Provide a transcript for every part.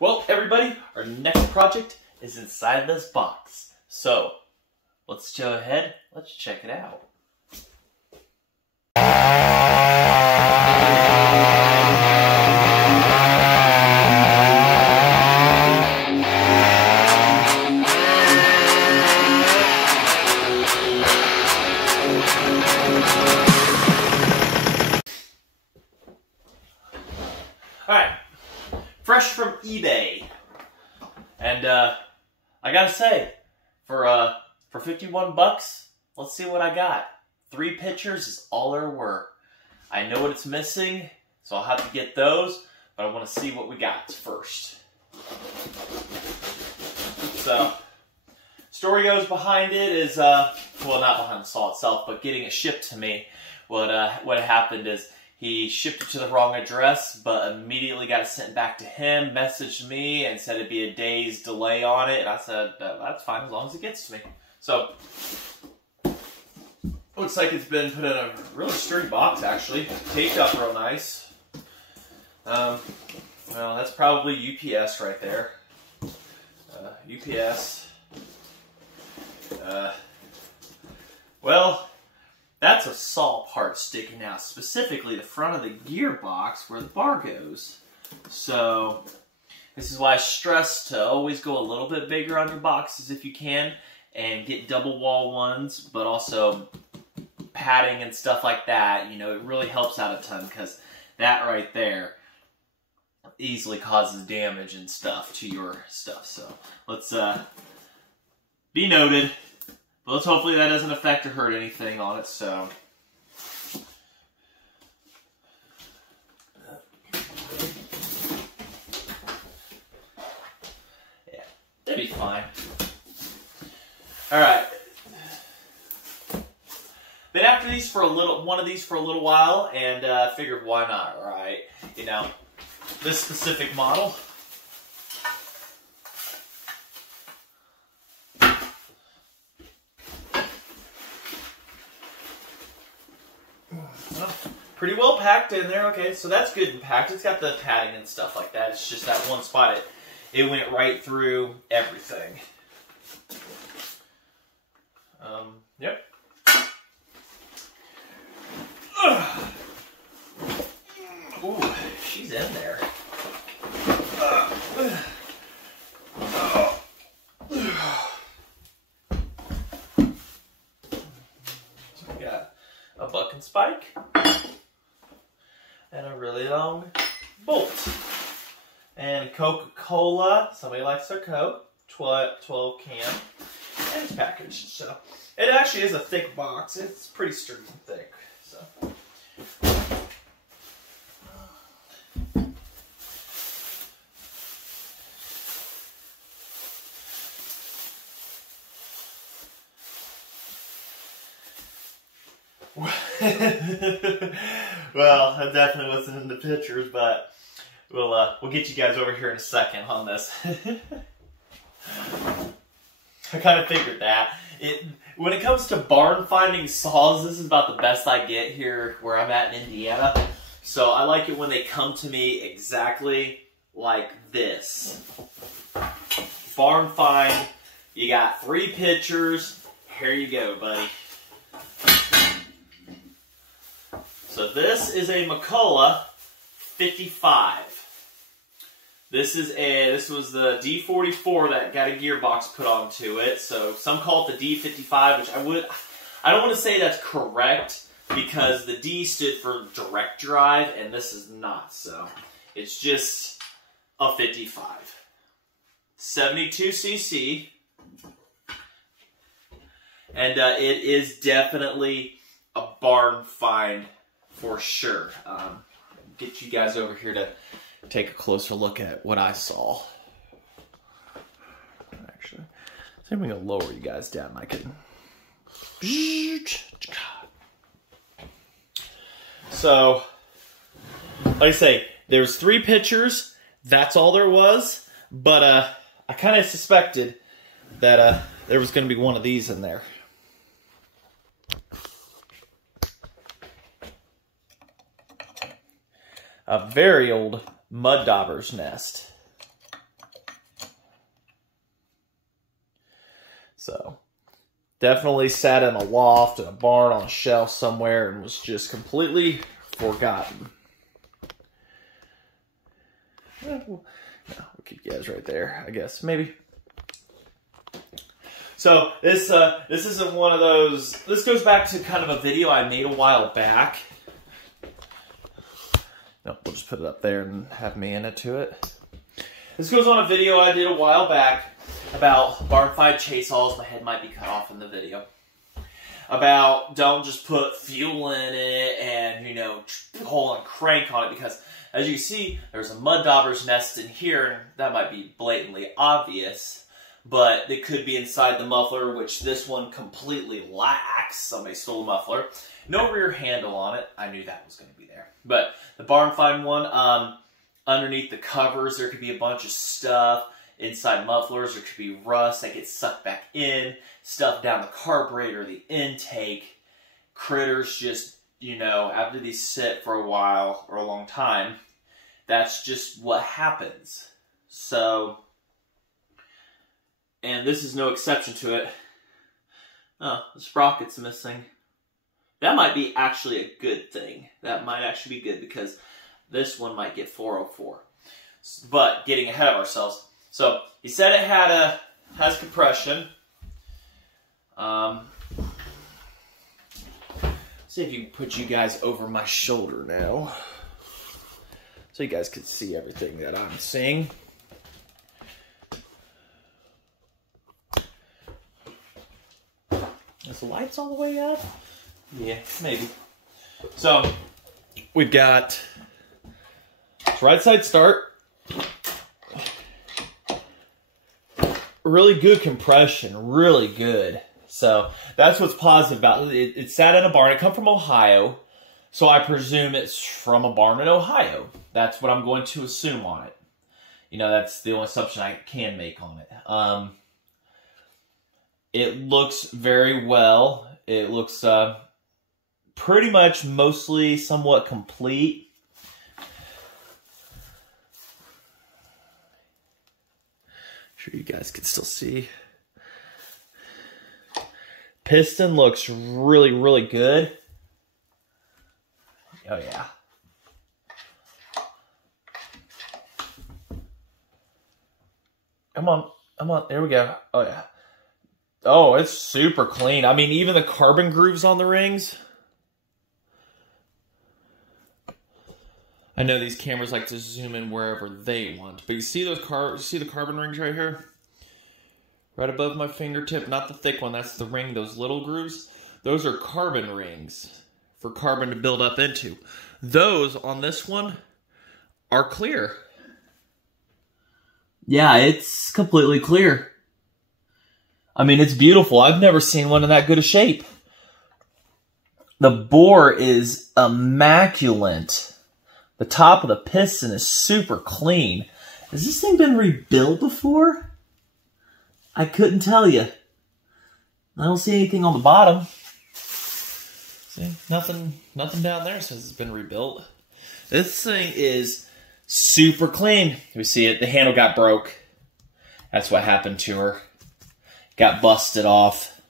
Well, everybody, our next project is inside this box. So, let's go ahead, let's check it out. Alright, fresh from eBay, and I gotta say, for 51 bucks, let's see what I got. 3 pictures is all there were. I know what it's missing, so I'll have to get those, but I want to see what we got first. So, story goes behind it is, well, not behind the saw itself, but getting it shipped to me. What happened is, he shipped it to the wrong address, but immediately got it sent back to him, messaged me, and said it'd be a day's delay on it. And I said, that's fine as long as it gets to me. So, looks like it's been put in a really sturdy box, actually. Taped up real nice. Well, that's probably UPS right there. UPS. Well, that's a saw part sticking out, specifically the front of the gearbox where the bar goes. So, this is why I stress to always go a little bit bigger on your boxes if you can, and get double wall ones, but also padding and stuff like that. You know, it really helps out a ton, because that right there easily causes damage and stuff to your stuff. So, let's be noted. But let's hopefully that doesn't affect or hurt anything on it, so. Yeah, that'd be fine. Alright. Been after these for one of these for a little while, and figured why not, right? You know, this specific model. Pretty well packed in there. Okay, so that's good and packed. It's got the padding and stuff like that. It's just that one spot. It went right through everything. Yep. Ooh, she's in there. So we got a buck and spike. And a really long bolt. And Coca-Cola, somebody likes their Coke, 12 can, and it's packaged. So, it actually is a thick box. It's pretty sturdy and thick. So. Well, that definitely wasn't in the pictures, but we'll get you guys over here in a second on this. I kind of figured that. When it comes to barn finding saws, this is about the best I get here where I'm at in Indiana. So I like it when they come to me exactly like this. Barn find. You got 3 pictures. Here you go, buddy. So this is a McCulloch 55. This was the D44 that got a gearbox put onto it. So some call it the D55, which I don't want to say that's correct, because the D stood for direct drive and this is not. So it's just a 55. 72cc. And it is definitely a barn find for sure. Get you guys over here to take a closer look at what I saw. Actually, I think I'm going to lower you guys down. I can. So, like I say, there's 3 pictures. That's all there was. But I kind of suspected that there was going to be one of these in there. A very old mud dauber's nest. Definitely sat in a loft, in a barn, on a shelf somewhere, and was just completely forgotten. No, we'll keep you guys right there, I guess, maybe. So this isn't one of those. This goes back to kind of a video I made a while back. No, we'll just put it up there and have me in it to it. This goes on a video I did a while back about barn-fired chase hauls. My head might be cut off in the video. About don't just put fuel in it and, you know, pull and crank on it, because as you see, there's a mud dauber's nest in here, and that might be blatantly obvious, but it could be inside the muffler, which this one completely lacks. Somebody stole a muffler. No rear handle on it. I knew that was going to be there. But the barn find one, underneath the covers, there could be a bunch of stuff. Inside mufflers, there could be rust that gets sucked back in. Stuff down the carburetor, the intake. Critters just, you know, after these sit for a while or a long time, that's just what happens. So, and this is no exception to it. Oh, the sprocket's missing. That might be actually a good thing. That might actually be good, because this one might get 404. But getting ahead of ourselves. So he said it has compression. See if you can put you guys over my shoulder now, so you guys can see everything that I'm seeing. Is the lights all the way up? Yeah, maybe. So we've got right side start. Really good compression, really good. So that's what's positive about it. It sat in a barn. It come from Ohio, so I presume it's from a barn in Ohio. That's what I'm going to assume on it. You know, that's the only assumption I can make on it. It looks very well. It looks pretty much mostly somewhat complete. Sure you guys can still see. Piston looks really, really good. Oh yeah. Come on, come on, there we go. Oh yeah. Oh, it's super clean. I mean, even the carbon grooves on the rings. I know these cameras like to zoom in wherever they want, but you see those the carbon rings right here? Right above my fingertip, not the thick one, that's the ring, those little grooves. Those are carbon rings for carbon to build up into. Those on this one are clear. Yeah, it's completely clear. I mean, it's beautiful. I've never seen one in that good a shape. The bore is immaculate. The top of the piston is super clean. Has this thing been rebuilt before? I couldn't tell you. I don't see anything on the bottom. See, nothing down there says it's been rebuilt. This thing is super clean. We see it. The handle got broke. That's what happened to her. Got busted off.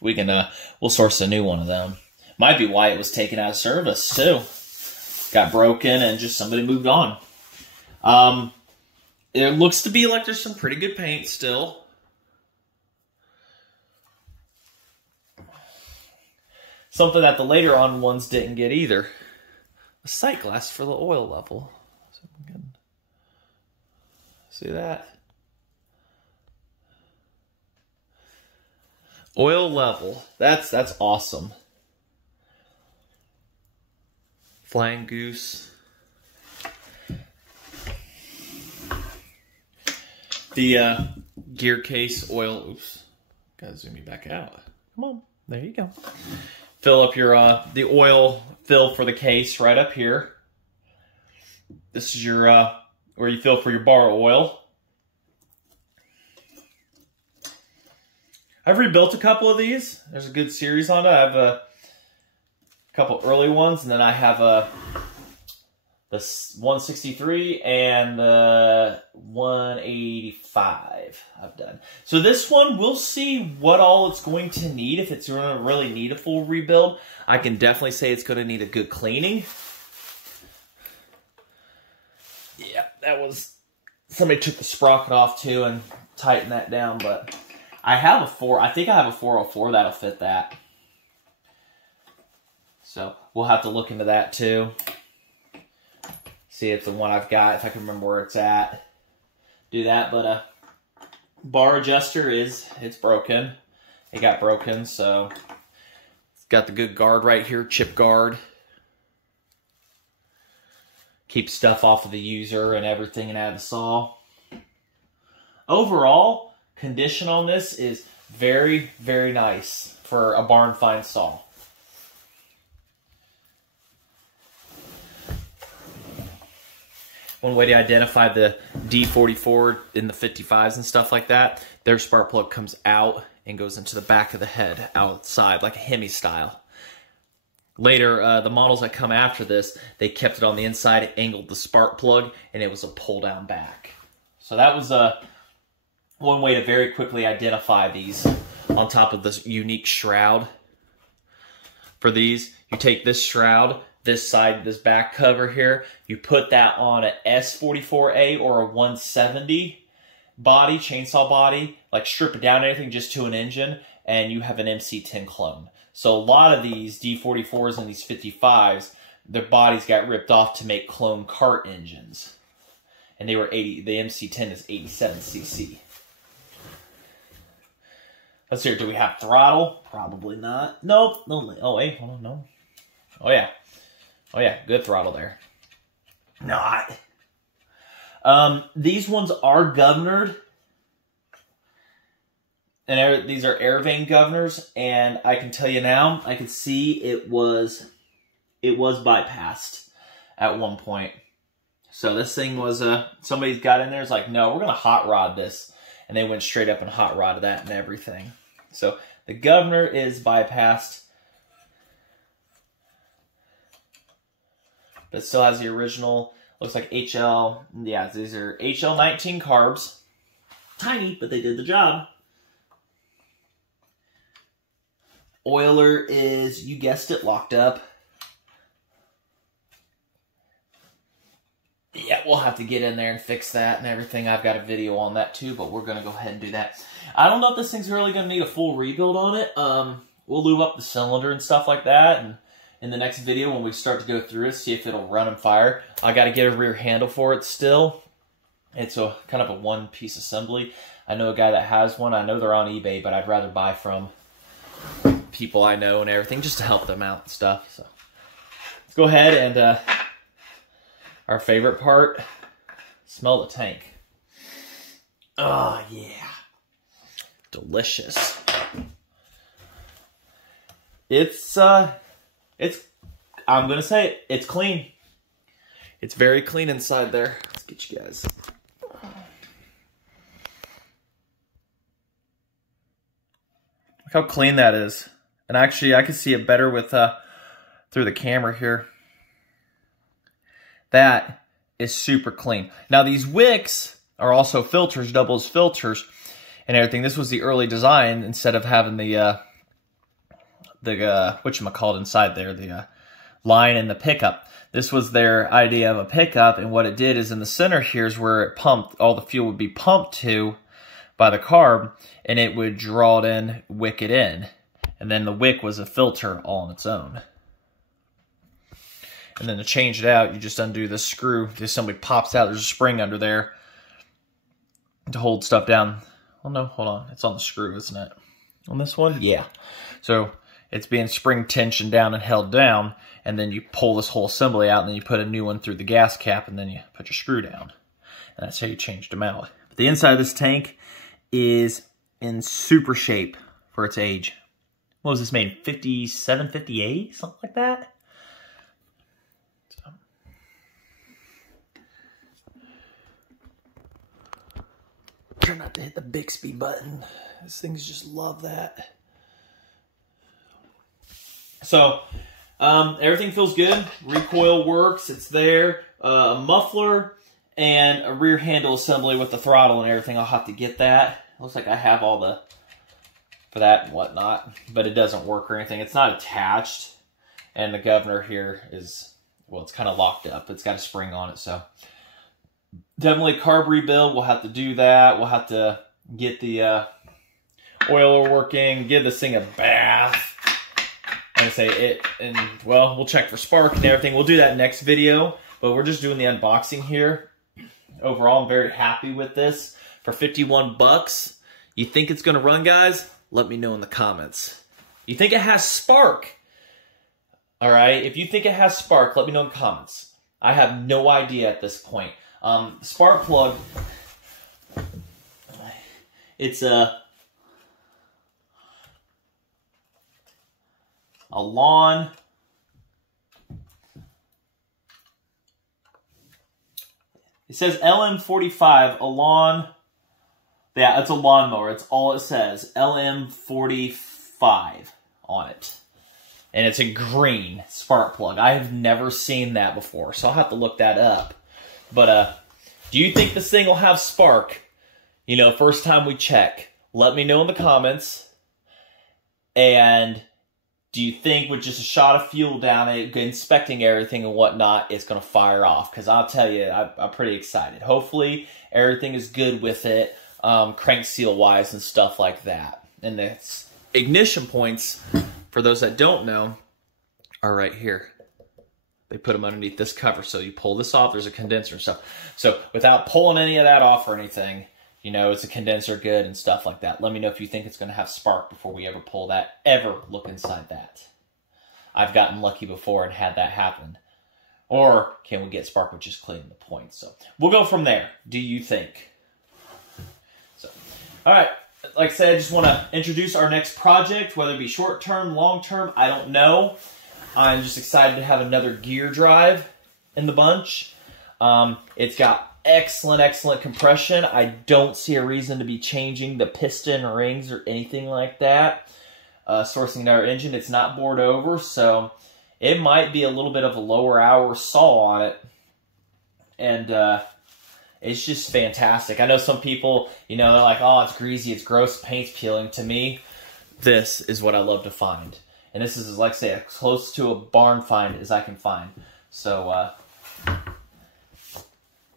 We'll source a new one of them. Might be why it was taken out of service too. Got broken and just somebody moved on. It looks to be like there's some pretty good paint still. Something that the later on ones didn't get either. A sight glass for the oil level. So we can see that. Oil level. That's awesome. Flying goose. The gear case oil. Oops. Gotta zoom you back out. Come on. There you go. Fill up your the oil fill for the case right up here. This is your where you fill for your bar oil. I've rebuilt a couple of these. There's a good series on it. I have a couple early ones, and then I have the the 163 and the 185 I've done. So this one, we'll see what all it's going to need. If it's going to really need a full rebuild, I can definitely say it's going to need a good cleaning. Yeah, that was... Somebody took the sprocket off too and tightened that down, but I have a 4. I think I have a 404 that'll fit that. So we'll have to look into that too. See if the one I've got, if I can remember where it's at. Do that, but bar adjuster it's broken. It got broken, so it's got the good guard right here, chip guard. Keep stuff off of the user and everything and out of the saw. Overall, condition on this is very, very nice for a barn find saw. One way to identify the D44 in the 55s and stuff like that, their spark plug comes out and goes into the back of the head outside, like a Hemi style. Later, the models that come after this, they kept it on the inside, angled the spark plug, and it was a pull-down back. So that was one way to very quickly identify these on top of this unique shroud. For these, you take this shroud, this side, this back cover here, you put that on an S44A or a 170 body, chainsaw body, like strip it down anything just to an engine, and you have an MC10 clone. So a lot of these D44s and these 55s, their bodies got ripped off to make clone kart engines. And they were the MC10 is 87cc. Let's hear, do we have throttle? Probably not. Nope. Oh, wait, hold on, no. Oh, yeah. Oh, yeah, good throttle there. Not. These ones are governed. And these are air vane governors, and I can tell you now, I can see it was bypassed at one point. So this thing was, somebody's got in there, it's like, no, we're going to hot rod this. And they went straight up and hot rodded that and everything. So the governor is bypassed. But it still has the original, looks like HL, yeah, these are HL19 carbs. Tiny, but they did the job. Oiler is, you guessed it, locked up. Yeah, we'll have to get in there and fix that and everything. I've got a video on that too, but we're going to go ahead and do that. I don't know if this thing's really going to need a full rebuild on it. We'll lube up the cylinder and stuff like that. And in the next video, when we start to go through it, see if it'll run and fire. I got to get a rear handle for it still. It's a kind of a one-piece assembly. I know a guy that has one. I know they're on eBay, but I'd rather buy from people I know and everything just to help them out and stuff. So let's go ahead and our favorite part, smell the tank. Oh yeah, delicious. I'm gonna say it, it's clean. It's very clean inside there. Let's get you guys. Look how clean that is. And actually, I can see it better with through the camera here. That is super clean. Now, these wicks are also filters, double as filters and everything. This was the early design. Instead of having the whatchamacallit inside there, the line and the pickup. This was their idea of a pickup, and what it did is in the center here is where it pumped, all the fuel would be pumped to by the carb, and it would draw it in, wick it in. And then the wick was a filter all on its own. And then to change it out, you just undo the screw. If somebody pops out, there's a spring under there to hold stuff down. Well, no, hold on. It's on the screw, isn't it? On this one? Yeah. So it's being spring tensioned down and held down, and then you pull this whole assembly out, and then you put a new one through the gas cap, and then you put your screw down. And that's how you changed them out. But the inside of this tank is in super shape for its age. What was this made? 57, 58? Something like that? Try not to hit the Bixby button. These things just love that. So, everything feels good. Recoil works. It's there. a muffler, and a rear handle assembly with the throttle and everything. I'll have to get that. Looks like I have all the for that and whatnot, but it doesn't work or anything. It's not attached, and the governor here is, well, it's kind of locked up. It's got a spring on it, so definitely carb rebuild. We'll have to do that. We'll have to get the oiler working, give this thing a bath. Like I say it, and well, we'll check for spark and everything. We'll do that next video, but we're just doing the unboxing here. Overall, I'm very happy with this for 51 bucks. You think it's gonna run, guys? Let me know in the comments. You think it has spark? All right, if you think it has spark, let me know in the comments. I have no idea at this point. Spark plug, it's a lawn. It says LM45, a lawn. Yeah, it's a lawnmower. It's all it says. LM45 on it. And it's a green spark plug. I have never seen that before, so I'll have to look that up. But do you think this thing will have spark? You know, first time we check. Let me know in the comments. And do you think with just a shot of fuel down it, inspecting everything and whatnot, it's going to fire off? Because I'll tell you, I'm pretty excited. Hopefully, everything is good with it, crank seal-wise and stuff like that. And the ignition points, for those that don't know, are right here. They put them underneath this cover. So you pull this off, there's a condenser and stuff. So without pulling any of that off or anything, you know, is the condenser good and stuff like that. Let me know if you think it's going to have spark before we ever pull that, ever look inside that. I've gotten lucky before and had that happen. Or can we get spark with just cleaning the points? So we'll go from there. Do you think? So, all right. Like I said, I just want to introduce our next project, whether it be short-term, long-term, I don't know. I'm just excited to have another gear drive in the bunch. It's got excellent compression. I don't see a reason to be changing the piston rings or anything like that. Sourcing another engine, it's not bored over, so it might be a little bit of a lower hour saw on it. And it's just fantastic. I know some people, you know, they're like, oh, it's greasy, it's gross, paint's peeling. To me, this is what I love to find. And this is, like I say, as close to a barn find as I can find. So,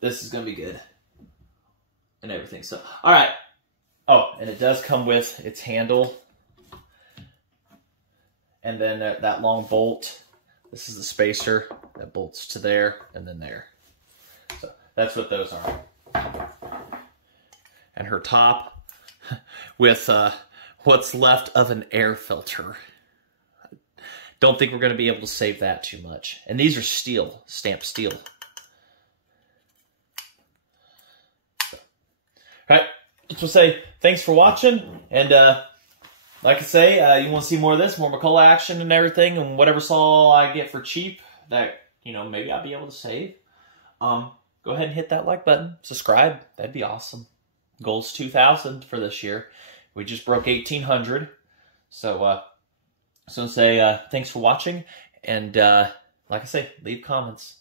this is going to be good. And everything. So, all right. Oh, and it does come with its handle. And then that long bolt. This is the spacer that bolts to there and then there. So, that's what those are. And her top with what's left of an air filter. Don't think we're going to be able to save that too much. And these are steel, stamped steel. So, all right, just want to say thanks for watching. And like I say, you want to see more of this, more McCulloch action and everything, and whatever saw I get for cheap that, you know, maybe I'll be able to save. Go ahead and hit that like button. Subscribe. That'd be awesome. Goal's 2,000 for this year. We just broke 1,800. So, so say thanks for watching, and like I say, leave comments.